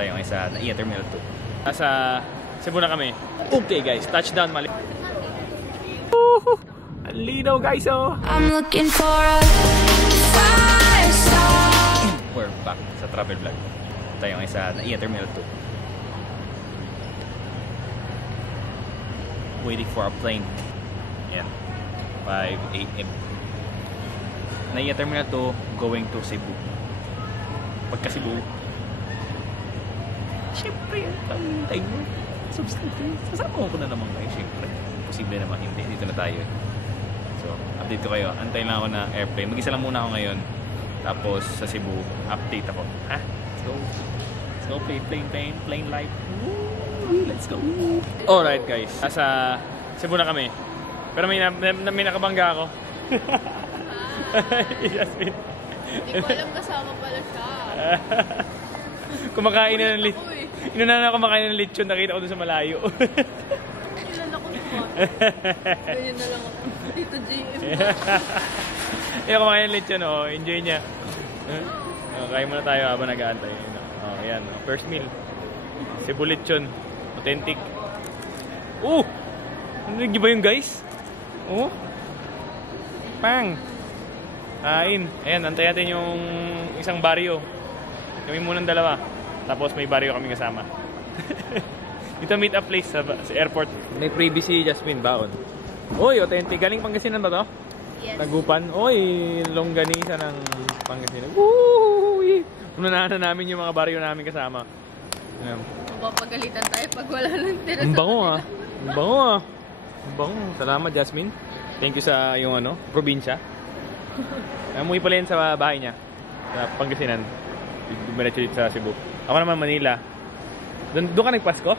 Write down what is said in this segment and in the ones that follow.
Tayo ngayon sa NAIA Terminal 2. Nasa Cebu na kami. Okay guys, touchdown Mali. Ang linaw guys oh! I'm looking for a fire star. We're back sa travel vlog. Tayo ngayon sa NAIA Terminal 2. Waiting for a plane. Yan. 5 AM. NAIA Terminal 2 going to Cebu. Pagka Cebu, siyempre, ang hintay mo. Subscribe. Sasama ko na naman kayo, siyempre. Posible naman hindi. Dito na tayo. So, update ko kayo. Antayin lang ako na airplane. Mag-isa lang muna ako ngayon. Tapos, sa Cebu, update ako. Ha? Let's go. Let's go. Plane life. Woo! Let's go. Alright, guys. Nasa Cebu na kami. Pero may nakabangga ako. Jasmine. Hindi ko alam kasama pala siya. Kumakain na ng lechon. Inunahan na kumakain ng lechon. Nakita ko doon sa malayo. Kilala ko naman. Ganyan na lang ako. Dito JM. Yan, kumakain ng lechon. Oh. Enjoy niya. Kain muna tayo habang nag-aantay. Oh, yan. First meal. Cebu lechon. Authentic. Ano ba yun guys? Pang! Kain. Ayan, antay natin yung isang baryo. Kami munang dalawa. Tapos may baryo kami kasama. Dito meet up place sa airport. May freebie si Jasmine baon. Uy, authentic. Galing Pangasinan ba to? Yes. Tagupan. Uy, longganisa ng Pangasinan. Uy! Unahan na namin yung mga baryo namin kasama. Ayan. Mapapagalitan tayo pag wala lang tira sa Ang bango ah. Ang bango ah. Ang bango. Salamat Jasmine. Thank you sa yung probinsya. Umuwi pala yun sa bahay niya. Sa Pangasinan. Dumiretso dito sa Cebu. Ako naman Manila. Doon ka nagpasko?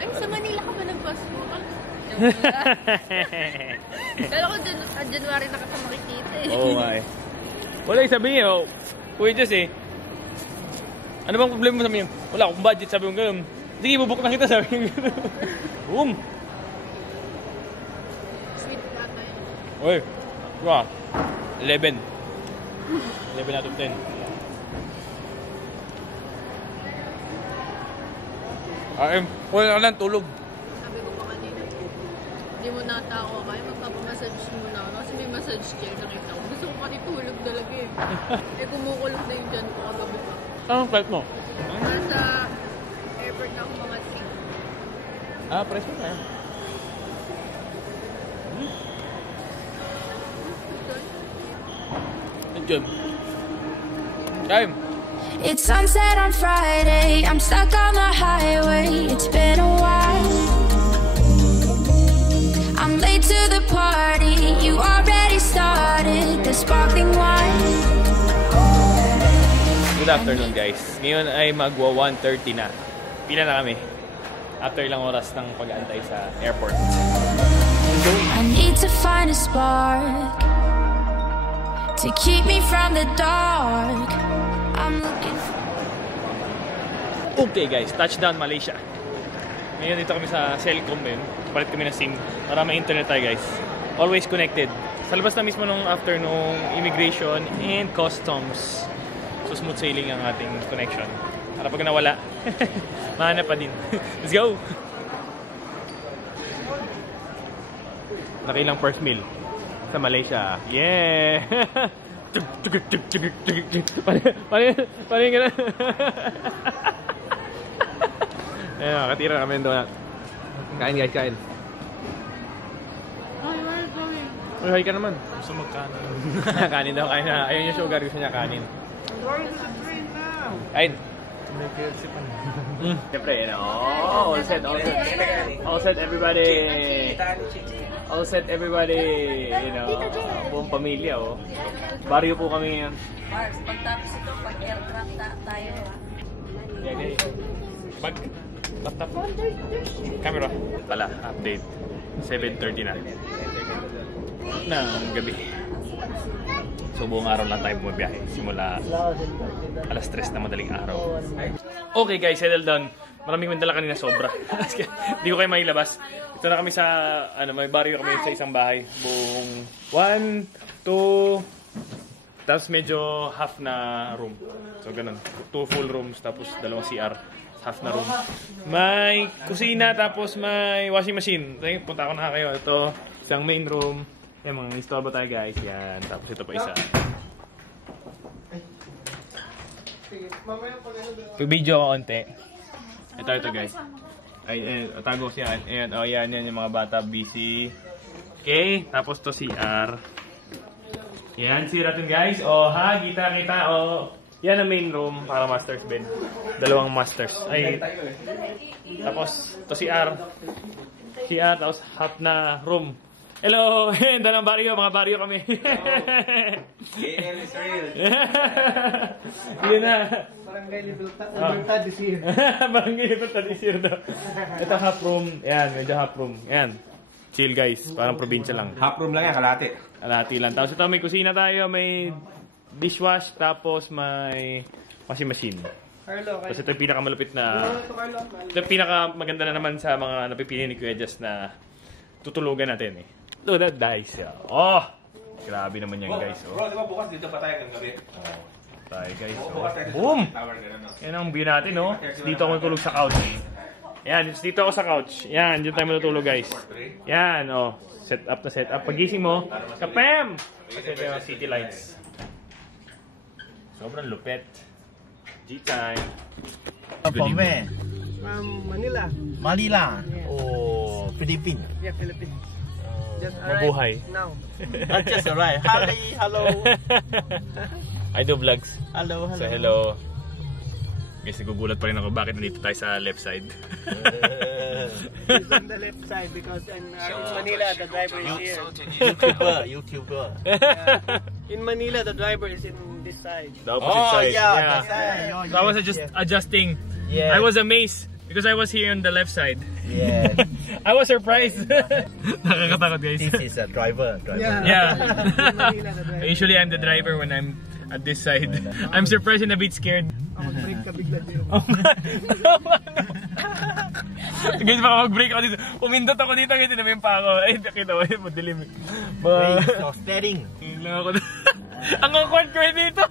Ay, sa Manila ka ba nagpasko? Kala ko January na ka makikita eh. Oo nga eh. Wala yung sabi niya. Kuya Jess eh. Ano bang problema mo sa amin? Wala akong budget, sabi mo gano'n. Sige, bubuk na kita, sabi mo gano'n. Boom! Sweet na tayo. Uy, wow. 11. 11 out of 10. Wala ka lang, tulog. Sabi ko pa kanina, hindi mo natawa kayo, magpapamassage muna ako. Kasi may massage chair, nakita ko. Gusto ko pati tulog talaga eh. Kumukulog na yung dyan ko kagabi pa. Anong flight mo? Nasa airport na ako mga 3. Press mo na. Diyan. Time. It's sunset on Friday. I'm stuck on the highway. It's been a while. I'm late to the party. You already started the sparkling wine. Good afternoon guys. Ngayon ay magwa 1:30 na. Pila na kami. After ilang oras ng pag-aantay sa airport. I need to find a spark to keep me from the dark. I'm looking for... Okay guys, touchdown Malaysia. Ngayon dito kami sa Celcom yun. Palit kami ng SIM para ma-internet tayo guys. Always connected. Sa labas na mismo nung after nung immigration and customs. So smooth sailing ang ating connection. Para pag nawala, mahanap pa din. Let's go! Nakilang first meal sa Malaysia. Yeah! Paano yung gano'n? Ayan, katira kami yung donut. Kain guys, kain. Hi, where are you going? Uy, hi ka naman. Gusto magkanin. Kanin daw, kain na. Ayun yung sugar, gusto niya kanin. Going to the train now. Kain. Siyempre, all set, all set. All set, everybody. All set, everybody. Buong pamilya, oh. Baryo po kami ngayon. Mars, pagtapos ito, pag-aircraft tayo. Yeah, okay. Pag laptop. Camera. Pala, update. 7:30 na. Ng gabi. So buong araw lang tayo bumabiyahe. Simula alas 3 na madaling araw. Okay guys, settle down. Maraming mandala kanina sobra. Hindi ko kayo mailabas. Ito na kami sa, may baryo kami sa isang bahay. Buong 1, 2, Tapos medyo half na room. So ganun. 2 full rooms tapos 2 CR. Half na room. May kusina tapos may washing machine. Okay, punta ako na kayo. Ito, isang main room. Yan, mga install tayo guys. Yan. Tapos ito pa isa. Pag-video ako onte. Ito guys. Ay, tago siya. Ayan, oh, yan yung mga bata busy. Okay, tapos to CR. Yan, CR natin guys. Oh, ha, kita. Oh, yan ang main room para master's bed. 2 masters. Ay, tapos to CR. CR, tapos half na room. Hello! Dalang baryo, mga baryo kami. Yeah, Israel. Yun na. Barangay Libertad this year. Barangay Libertad this year daw. Ito half room. Yan, medyo half room. Yan. Chill guys. Parang probinsya lang. Half room lang yan, kalahati. Kalahati lang. Tapos ito may kusina tayo, may dishwash, tapos may washing machine. Tapos ito yung pinakamalupit na... Ito yung pinakamaganda na naman sa mga napipili ni Kuya Jess na tutulugan natin eh. Look at that dice. Oh! Grabe naman yan guys. Oh. Bro, di ba bukas dito pa tayo ng gabi? Oh. Tayo guys. Oh. Bukas tayo Boom! tower gano'n, no? Yan ang view natin, no? Dito ako matulog sa couch. Yan, dito ako sa couch. Yan, dito tayo matutulog, guys. Yan, oh. Set up na set up. Pagising mo, kapem! Kasi ito yung city lights. Sobrang lupet. G-time. From where? From Manila. Manila. Oh, Philippines. Yeah, Philippines. Just Mabuhay. arrived now. Not just right. Hi, hello. I do vlogs. Hello, hello. So, hello. Guys, nagugulat pa rin ako bakit nandito tayo sa left side. He's on the left side because in Manila the driver is here. YouTuber. In Manila the driver is in this side. The opposite side. That's right. So I was just adjusting. Yeah. I was amazed because I was here on the left side. Yeah. I was surprised. Nakakatakot guys. This is a driver. Yeah. In Manila the driver. Usually I'm the driver when I'm at this side. I'm surprised and a bit scared. Ako break ka bigla dito. Guys, baka mag-break ako dito. Pumindot ako dito, ngayon tinamin pa ako. Ay, nakita mo, madilim. So steering. Lang ako dito. Ang awkward ko dito.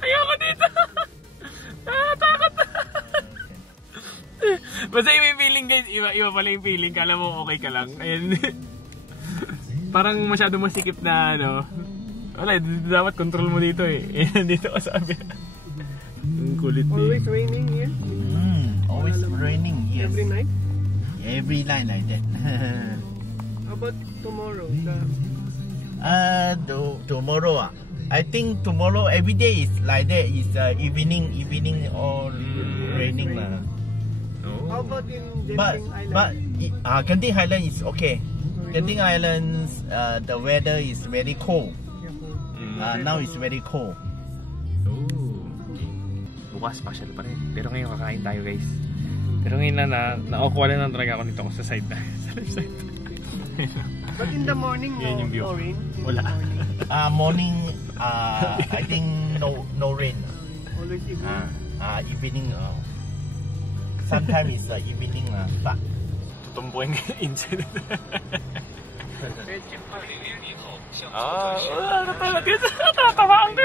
Ayoko dito. Takot. Basta iba yung feeling guys, iba pala yung feeling. Kala mo okay ka lang. Ayun. Parang masyado masikip na ano. Wala, dapat control mo dito eh. Dito ka sabi. Ang kulit eh. Always raining here. Always raining. Yes. Every night. Every night like that. How about tomorrow? Tomorrow. I think tomorrow every day is like that. It's evening or raining lah. How about in But Genting Island? Genting Island is okay. Genting Island, the weather is very cold. Now it's very cold. Bukas special pa rin. Pero ngayon kakain tayo guys. Pero ngayon na-awkward na talaga ako nito sa side na. Sa left side. But in the morning, Yan yung view. no rain. Wala. Morning, I think no rain. Always evening. Evening. Sometimes it's evening. But Tutumbuin inside. Very cheap pa rin. Tatawaan ko.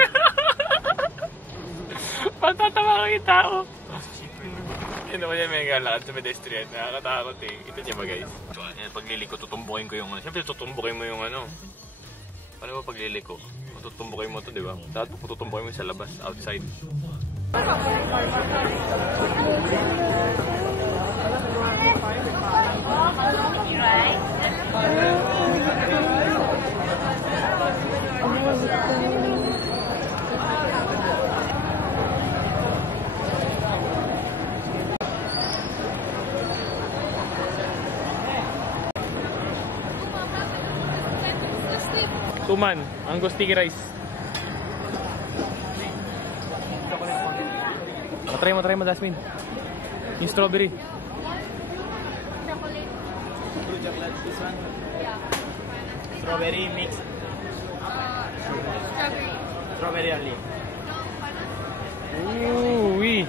Pagtatawa ko yung tao. Yun naman yung mega lakad sa pedestrian. Nakakatakot eh. Kita niya ba guys? Pagliliko, tutumbukin ko yung ano. Siyempre tutumbukin mo yung ano. Paano ba pagliliko? Tutumbukin mo to, di ba? Dapat tutumbukin mo sa labas, outside. Tuman, mango sticky rice. Try mo, Jasmine. Yung strawberry. strawberry mix. Strawberry only. Uy.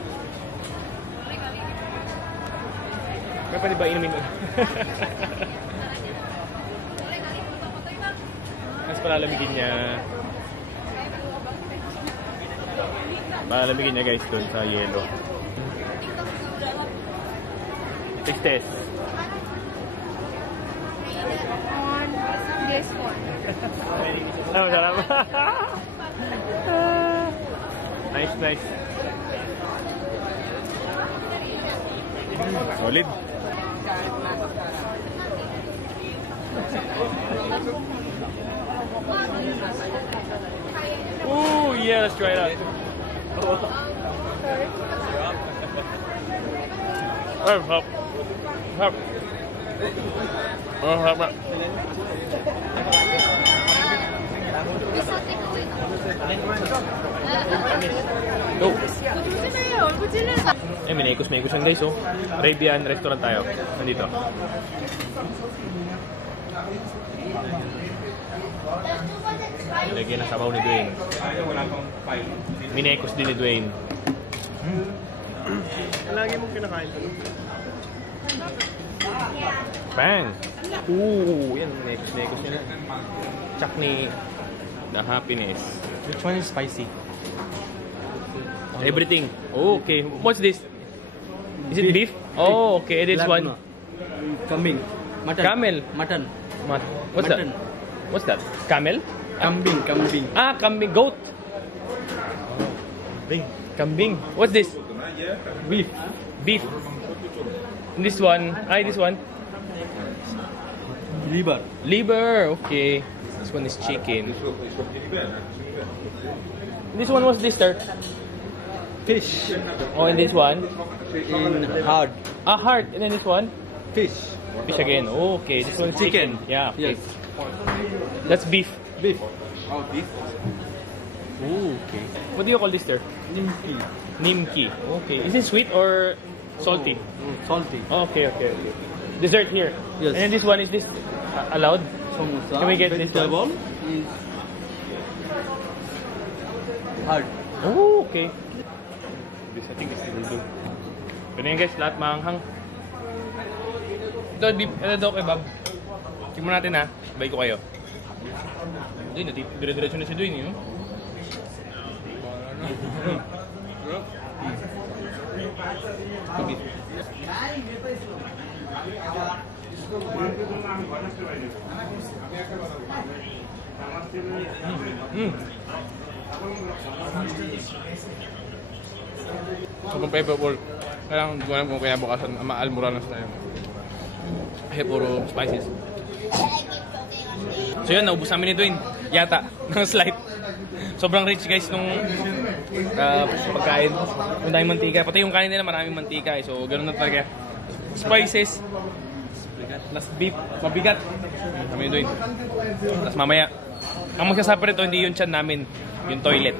Kaya pwede ba inumin mo? Mas palalamigin niya. Palamigin niya guys doon sa yelo. Taste test. Yes, one. Ay, masarap. Nice, nice. Solid. Ooh, yeah, let's try it out. Oh, hop. Hop. Oh, hop. Go. Eh, minekos-mekos yan guys, oh. Arabian restaurant tayo. Nandito. Lagyan ng sabaw ni Dwayne. Minekos din ni Dwayne. Lagi mong kinakain ito. Bang! Ooh, yan. Minekos yun. Chak ni The Happiness. Which one is spicy? Everything. Oh, okay. What's this? Is it beef? Oh, okay. This one. Kambing. Mutton. Camel. Mutton. What's Mutton. that? What's that? Camel? Kambing. Kambing. Ah, kambing. Goat. Kambing. What's this? Beef. Beef. And this one. This one. Liver. Liver. Okay. This one is chicken. This one was this, sir? Fish. Oh, and this one? In hard. Heart. And then this one? Fish. Fish again. Oh, okay. This one is chicken. Yeah. Okay. Yes. That's beef. Beef. Oh, beef. Oh, okay. What do you call this, sir? Nimki. Nimki. Okay. Is it sweet or salty? Salty. Oh, okay. Dessert here. Yes. And then this one, is this allowed? Samosa. Can we get this vegetable? Is hard. Oh, okay. This, I think this will do. Ganyan guys, lahat maanghang. Ito, ito kebab. Tingnan natin ha. Sabay ko kayo. Hindi, dire-diretso na si Dwayne, yun. Sobrang flavorful. Kailangan hindi ko alam kung kinabukasan maalmura na tayo. Kasi puro spices. So yun, naubos namin ni Dwayne. Yata, ng slight. Sobrang rich guys nung pagkain. Yung daming mantika. Pati yung kanin nila maraming mantika eh. So ganun na talaga. Spices. Plus beef. Mabigat. Kami ni Dwayne. Tapos mamaya. Ang magsasabi rito, hindi yung tiyan namin. Yung toilet.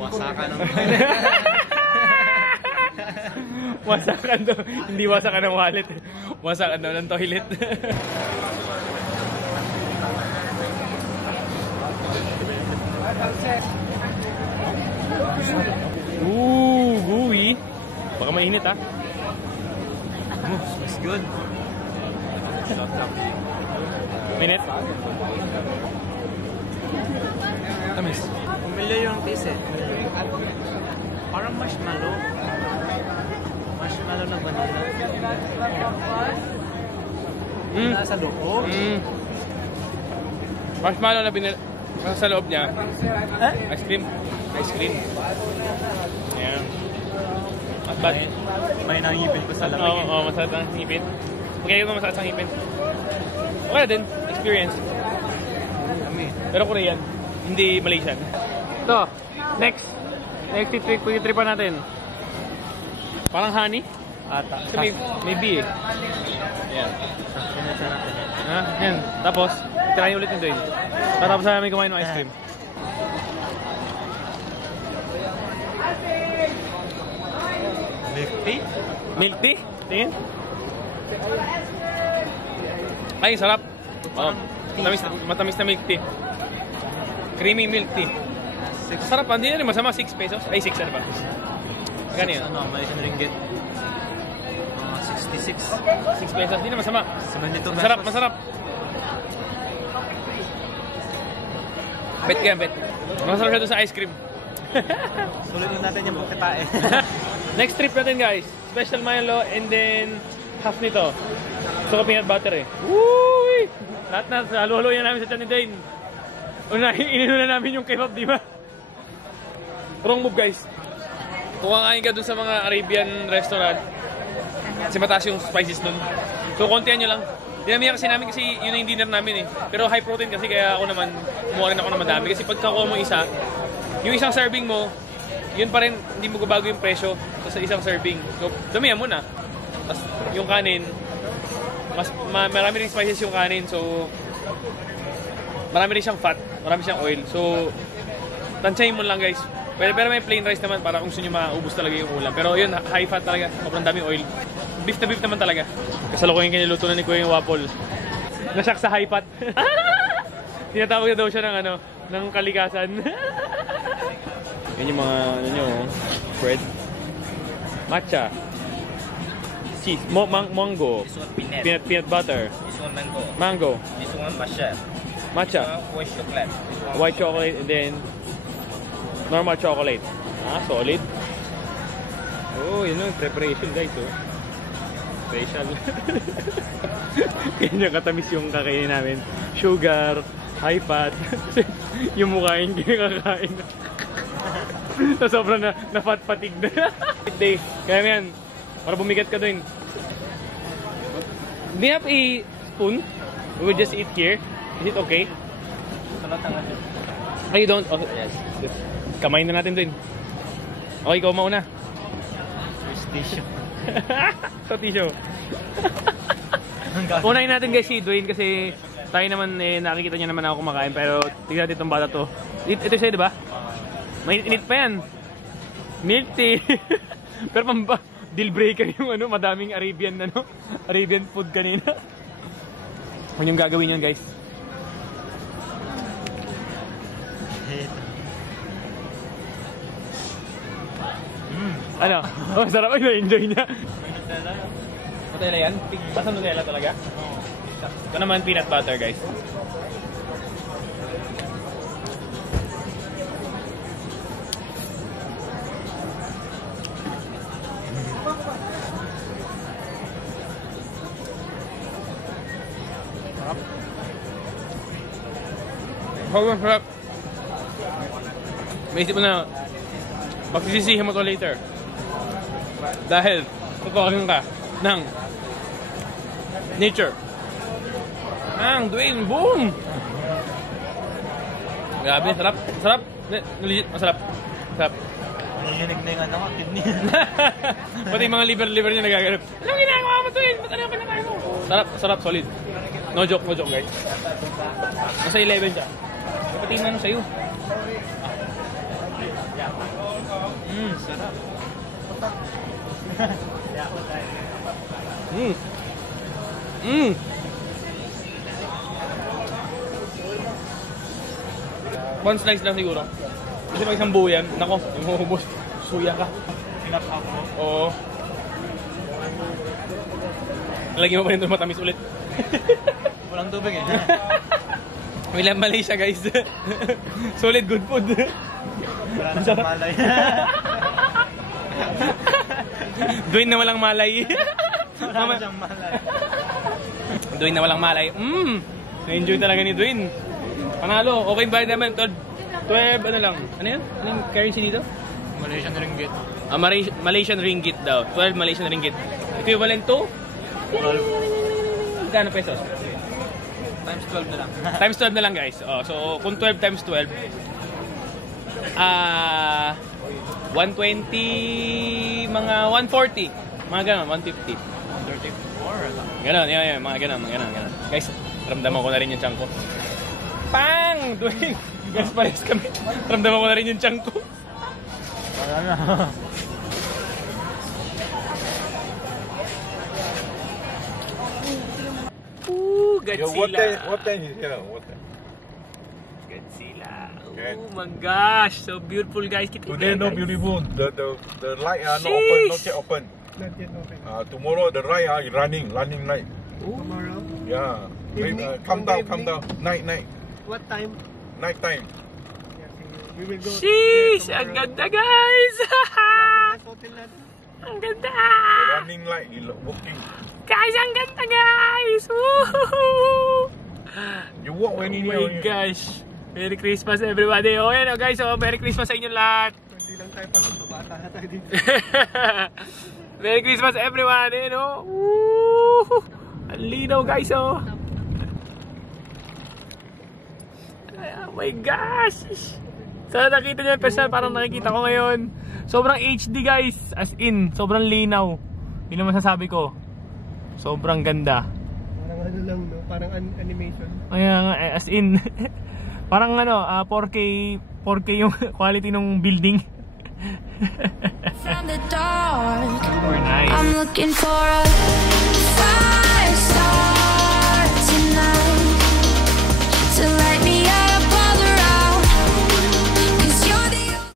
Wasakan ng Wasakan daw. Hindi wasakan ng wallet. Wasakan daw ng toilet. Ooh, gooey. Baka mainit ha. Smells good. Minute? Tamis. Familiar yung taste eh. Parang marshmallow. Marshmallow na vanilla. Nasa loob. Marshmallow na sa loob niya. Ice cream. Ice cream. Ayan. May nangipin pa sa lamig. Oo, masarap ang ngipin. Kaya yung masarap ang ngipin. Okay din. Experience. Pero Korean. Hindi Malaysian. Ito. Next. Next tripan natin. Parang honey. Ata. So may bee eh. Ayan. Ayan. Tapos, try ulit nito yun. Tapos namin kumain ng ice cream. Milk tea? Milk tea? Tingin? Ay, sarap. Oh, matamis na milk tea. Creamy milk tea. Sarap, hindi na rin masama. 6 pesos. Ay, 6 ano ba? Gano yun? Ano, American ringgit. 66. 6 pesos, hindi na masama. 72 pesos. Masarap, masarap. Bet ka, bet. Masarap siya doon sa ice cream. Sulit na natin yung pagkatae. Next trip natin guys, special Milo and then half nito. Gusto ko peanut butter eh. Woo! Lahat na, halo-halo yan namin sa tiyan ni Dane. Inuna namin yung kebab, di ba? Wrong move guys. Kung kakain ka dun sa mga Arabian restaurant, kasi mataas yung spices dun. So kontihan nyo lang. Dinamihan kasi namin kasi yun yung dinner namin eh. Pero high protein kasi kaya ako naman, kumuha rin ako na madami. Kasi pagkakuha mo isa, yung isang serving mo, yun pa rin, hindi mo gabago yung presyo sa isang serving. So, damihan mo na. Tapos, yung kanin, marami rin spices yung kanin. So, marami rin siyang fat, marami siyang oil. So, tansyahin mo lang guys. Pero may plain rice naman para kung gusto nyo maubos talaga yung ulam. Pero yun, high fat talaga. Sobrang daming oil. Beef na beef naman talaga. Kasalukuyan kiniluto na ni Kuya yung waffle. Nasyak sa high fat. Tinatawag na daw siya ng ng kalikasan. Yan yung mga, bread. Matcha. Cheese. Mango. This one Peanut butter. This one mango. Mango. This one matcha. Matcha. White chocolate. White chocolate and then normal chocolate. Solid. Oh, yun yung preparation guys, oh. Special. Ganyan katamis yung kakainin namin. Sugar, high fat. Yung mukha yung kinakain. So, sobrang na-fat-fatig na. Day. Kaya yan, para bumigat ka doon. Do you have a spoon? We will just eat here. Is it okay? Oh, you don't? Oh, yes. Kamay na natin doon. Okay, ikaw mauna. Tissue. Sa tissue. Unahin natin guys si Dwayne kasi tayo naman nakikita niya naman ako kumakain pero tignan natin itong bata to. Ito sa'yo diba? May init pa yan. Milk tea. Pero deal breaker yung madaming Arabian food kanina. Ano yung gagawin yan guys? Ano? Oh, sarap. Ay, na-enjoy niya. Nutella yan? Basta Nutella talaga? Ito naman peanut butter guys. Sarap. May isip mo na magsisisihin mo to later. Dahil tutukin ka ng nature. Dwayne, boom! Grabe, sarap. Sarap. Legit, masarap. Sarap. Nilinig na yung kidney. Pati yung mga liver niya nagaganap. Anong ginagawa mo, Dwayne? Ba't ano pa na tayo? Sarap, solid. No joke guys. Nasa 11 siya. Pati yung sa'yo. Sarap. One slice lang siguro. Kasi pag isang buo yan, nako, imuhubos. Suya ka. Sinap-up mo? Oo. Lagyan mo pa rin ito matamis ulit. Walang tubig eh. May Malaysia guys. Solid good food. Wala na siyang malay. Dwayne na walang malay. Wala na siyang malay. Dwayne na walang malay. Na-enjoy talaga ni Dwayne. Panalo. Okay ba naman? 12 ano lang. Ano yun? Anong currency dito? Malaysian ringgit. Malaysian ringgit daw. 12 Malaysian ringgit. Equivalent to? 12. Gano pesos? Times 12 na lang. Times 12 na lang guys. So kung 12 times 12 120 mga 140 mga ganon 150 134 ganon yan mga ganon guys ramdaman ko na rin yung tiyan ko pang Dwayne guys pares kami ramdaman ko na rin yung tiyan ko Wala na. Godzilla What time is here? What time? Godzilla Okay. oh my gosh so beautiful guys Today no beautiful. The light are not open. Not yet open. Tomorrow the light are running light. Tomorrow? Yeah. Evening, Come from the down. Night. What time? Night time. We will go Sheesh! there Ang tomorrow. ganda, guys! Last hotel natin. Ang ganda! The running light is working. Guys, ang ganda, guys! Woohoo! You walk Oh any my near. gosh! Merry Christmas, everybody! O, yan, guys, Merry Christmas sa inyo lahat! Hindi lang tayo pag babata na tayo dito. Merry Christmas, everyone! Ayan, Woo! Ang linaw, guys, Oh my gosh! So, nakita niyo yung personal, parang nakikita ko ngayon. Sobrang HD, guys. As in, sobrang linaw. Yun ang masasabi ko. Sobrang ganda. Parang ano lang, no? Parang animation. Ayan, as in, parang 4K yung quality ng building. From the dark, Super nice. I'm looking for a fire.